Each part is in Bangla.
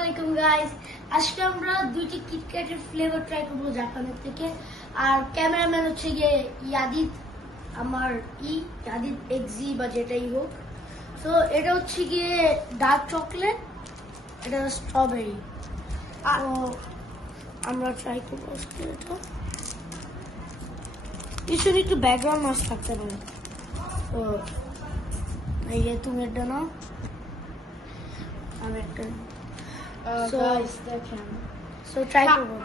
আলাইকুম গাইস, আজকে আমরা দুইটি কিটক্যাটের ফ্লেভার ট্রাই করবো জাপানের থেকে। আর ক্যামেরাম্যান হচ্ছে গিয়ে ইয়াদিদ, আমার ইয়াদিদ এক্সি বা যেটাই হোক। তো এটা হচ্ছে গিয়ে ডার্ক চকলেট, এটা স্ট্রবেরি। তো আমরা ট্রাই করবো আজকে এটা। পিছনে একটু ব্যাকগ্রাউন্ড নয়েজ থাকতে পারে। তো এই যে তুমি এটা নাও, আমি একটা guys, দেখেন so try করবো।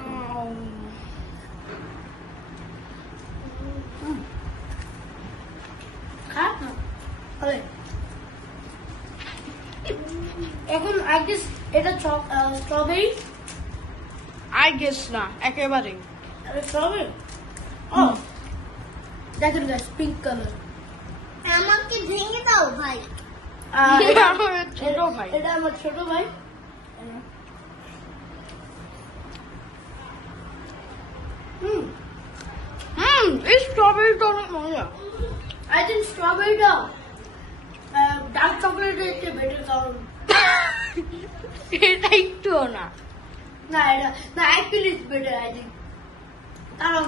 এখন আই গেস এটা স্ট্রবেরি। I guess না একেবারেই স্ট্রবেরি। ও দেখেন গাইস, পিঙ্ক কালার। আমাকে ভেঙে দাও ভাই। এটা আমার ছোট ভাই। এটা আমার ছোট ভাই। এই স্ট্রবেরিটা অনেক মজা। আই থিঙ্ক স্ট্রবেরিটা ডার্ক চকলেটের চেয়ে বেটার, কারণ এটা একটুও না। না এটা না, actually it's better I think. কারণ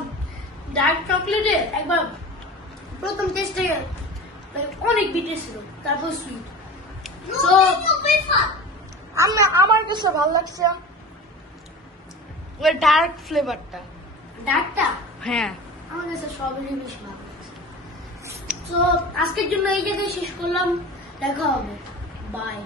ডার্ক চকলেটে একবার প্রথম টেস্টে অনেক বিটে ছিল, তারপর সুইট। So, আমার কাছে ভালো লাগছে ওই ডার্ক ফ্লেভারটা। ডার্কটা হ্যাঁ, আমার কাছে স্ট্রবেরি বেশি ভালো লাগছে। তো আজকের জন্য এই জায়গায় শেষ করলাম, দেখা হবে, বাই।